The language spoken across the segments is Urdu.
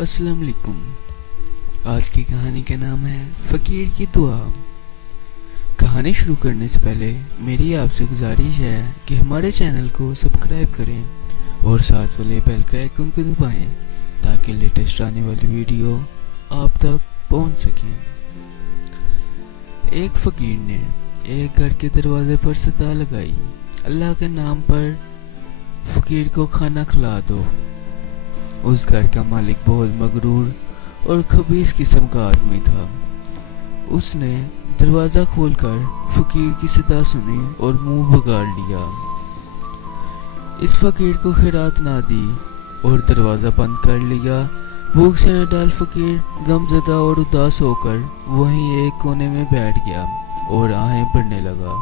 السلام علیکم۔ آج کی کہانی کا نام ہے فقیر کی دعا۔ کہانی شروع کرنے سے پہلے میری آپ سے گزارش ہے کہ ہمارے چینل کو سبسکرائب کریں اور ساتھ والے بیل کا آئیکن کو دبائیں تاکہ لیٹسٹ آنے والی ویڈیو آپ تک پہنچ سکیں۔ ایک فقیر نے ایک گھر کے دروازے پر صدا لگائی، اللہ کے نام پر فقیر کو کھانا کھلا دو۔ اس گھر کا مالک بہت مغرور اور خبیث قسم کا آدمی تھا۔ اس نے دروازہ کھول کر فقیر کی صدا سنی اور منہ بگاڑ لیا۔ اس فقیر کو خیرات نہ دی اور دروازہ بند کر لیا۔ بھوک سے نڈال فقیر غم زدہ اور اداس ہو کر وہیں ایک کونے میں بیٹھ گیا اور آہیں بھرنے لگا۔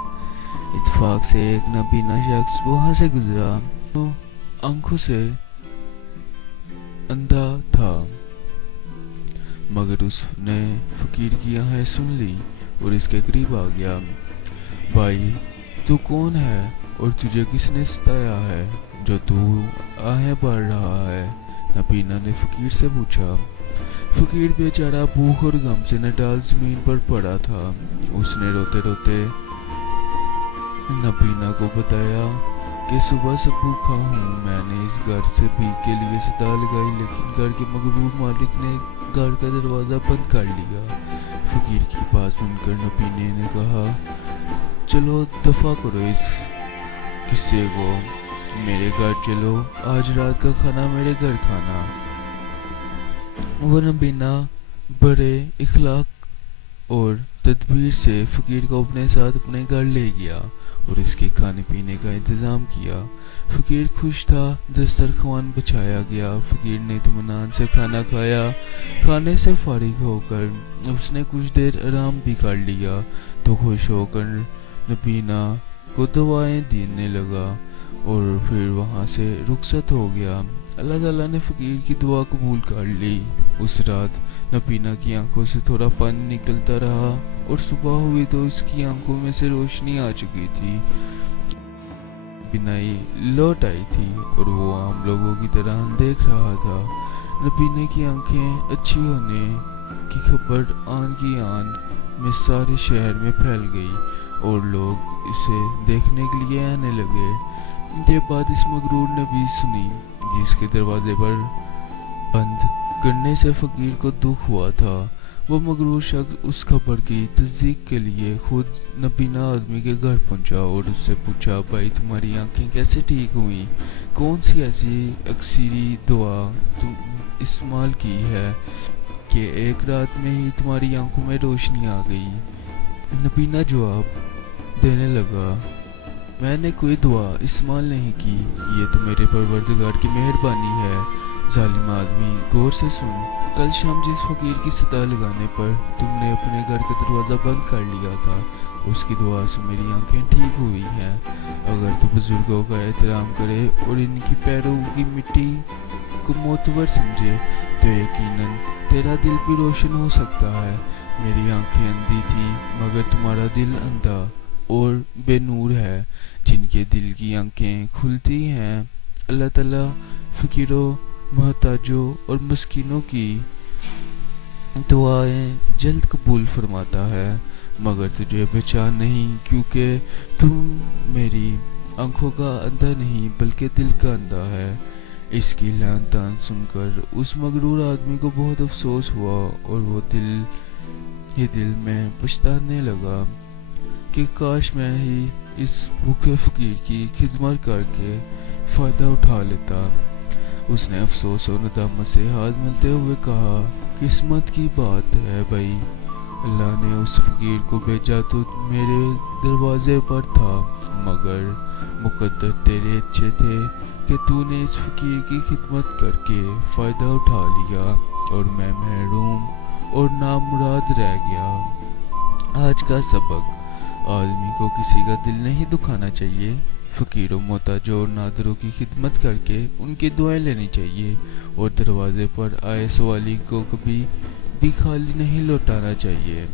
اتفاق سے ایک نابینا شخص وہاں سے گزرا، وہ آنکھوں سے اندھا تھا، مگر اس نے فقیر کی آہیں سن لی اور اس کے قریب آ گیا۔ بھائی، تو کون ہے اور تجھے کس نے ستایا ہے جو تو آہیں بھر رہا ہے؟ نابینا نے فقیر سے پوچھا۔ فقیر بیچارہ بھوک اور غم سے نڈال زمین پر پڑا تھا۔ اس نے روتے روتے نابینا کو بتایا کہ صبح سے بھوکا ہوں، میں نے اس گھر سے بھیک کے لیے صدا لگائی لیکن گھر کے مغرور مالک نے گھر کا دروازہ بند کر لیا۔ فقیر کی بات سن کر نابینے نے کہا، چلو دفع کرو اس قصے کو، میرے گھر چلو، آج رات کا کھانا میرے گھر کھانا۔ وہ نابینا بڑے اخلاق اور تدبیر سے فقیر کو اپنے ساتھ اپنے گھر لے گیا اور اس کے کھانے پینے کا انتظام کیا۔ فقیر خوش تھا، دسترخوان بچھایا گیا، فقیر نے اطمینان سے کھانا کھایا۔ کھانے سے فارغ ہو کر اس نے کچھ دیر آرام بھی کر لیا تو خوش ہو کر نابینا کو دعائیں دینے لگا اور پھر وہاں سے رخصت ہو گیا۔ اللہ تعالیٰ نے فقیر کی دعا قبول کر لی۔ اس رات نابینا کی آنکھوں سے تھوڑا پانی نکلتا رہا اور صبح ہوئی تو اس کی آنکھوں میں سے روشنی آ چکی تھی، بینائی لوٹ آئی تھی اور وہ عام لوگوں کی طرح دیکھ رہا تھا۔ نابینا کی آنکھیں اچھی ہونے کی خبر آن کی آن میں سارے شہر میں پھیل گئی اور لوگ اسے دیکھنے کے لیے آنے لگے۔ یہ بات اس مغرور نے بھی سنی جس کے دروازے پر بند کرنے سے فقیر کو دکھ ہوا تھا۔ وہ مغرور شخص اس خبر کی تصدیق کے لیے خود نابینا آدمی کے گھر پہنچا اور اس سے پوچھا، بھائی تمہاری آنکھیں کیسے ٹھیک ہوئیں؟ کون سی ایسی اکثری دعا تم استعمال کی ہے کہ ایک رات میں ہی تمہاری آنکھوں میں روشنی آ گئی؟ نابینا جواب دینے لگا، میں نے کوئی دعا استعمال نہیں کی، یہ تو میرے پروردگار کی مہربانی ہے۔ ظالم آدمی، غور سے سن، کل شام جس فقیر کی صدا لگانے پر تم نے اپنے گھر کا دروازہ بند کر لیا تھا، اس کی دعا سے میری آنکھیں ٹھیک ہوئی ہیں۔ اگر تو بزرگوں کا احترام کرے اور ان کی پیروں کی مٹی کو معتبر سمجھے تو یقیناً تیرا دل بھی روشن ہو سکتا ہے۔ میری آنکھیں اندھی تھیں مگر تمہارا دل اندھا اور بے نور ہے، جن کے دل کی آنکھیں کھلتی ہیں۔ اللہ تعالیٰ فقیروں، محتاجوں اور مسکینوں کی دعائیں جلد قبول فرماتا ہے، مگر تجھے پہچان نہیں کیونکہ تم میری آنکھوں کا اندھا نہیں بلکہ دل کا اندھا ہے۔ اس کی لعن طعن سن کر اس مغرور آدمی کو بہت افسوس ہوا اور وہ دل میں پچھتانے لگا کہ کاش میں ہی اس بھوکے فقیر کی خدمت کر کے فائدہ اٹھا لیتا۔ اس نے افسوس اور ندامت سے ہاتھ ملتے ہوئے کہا، قسمت کی بات ہے بھائی، اللہ نے اس فقیر کو بھیجا تو میرے دروازے پر تھا، مگر مقدر تیرے اچھے تھے کہ تو نے اس فقیر کی خدمت کر کے فائدہ اٹھا لیا اور میں محروم اور نامراد رہ گیا۔ آج کا سبق، آدمی کو کسی کا دل نہیں دکھانا چاہیے، فقیروں، محتاجوں اور نادروں کی خدمت کر کے ان کی دعائیں لینی چاہیے اور دروازے پر آئے سوالی کو کبھی بھی خالی نہیں لوٹانا چاہیے۔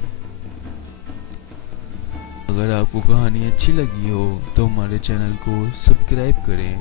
اگر آپ کو کہانی اچھی لگی ہو تو ہمارے چینل کو سبسکرائب کریں۔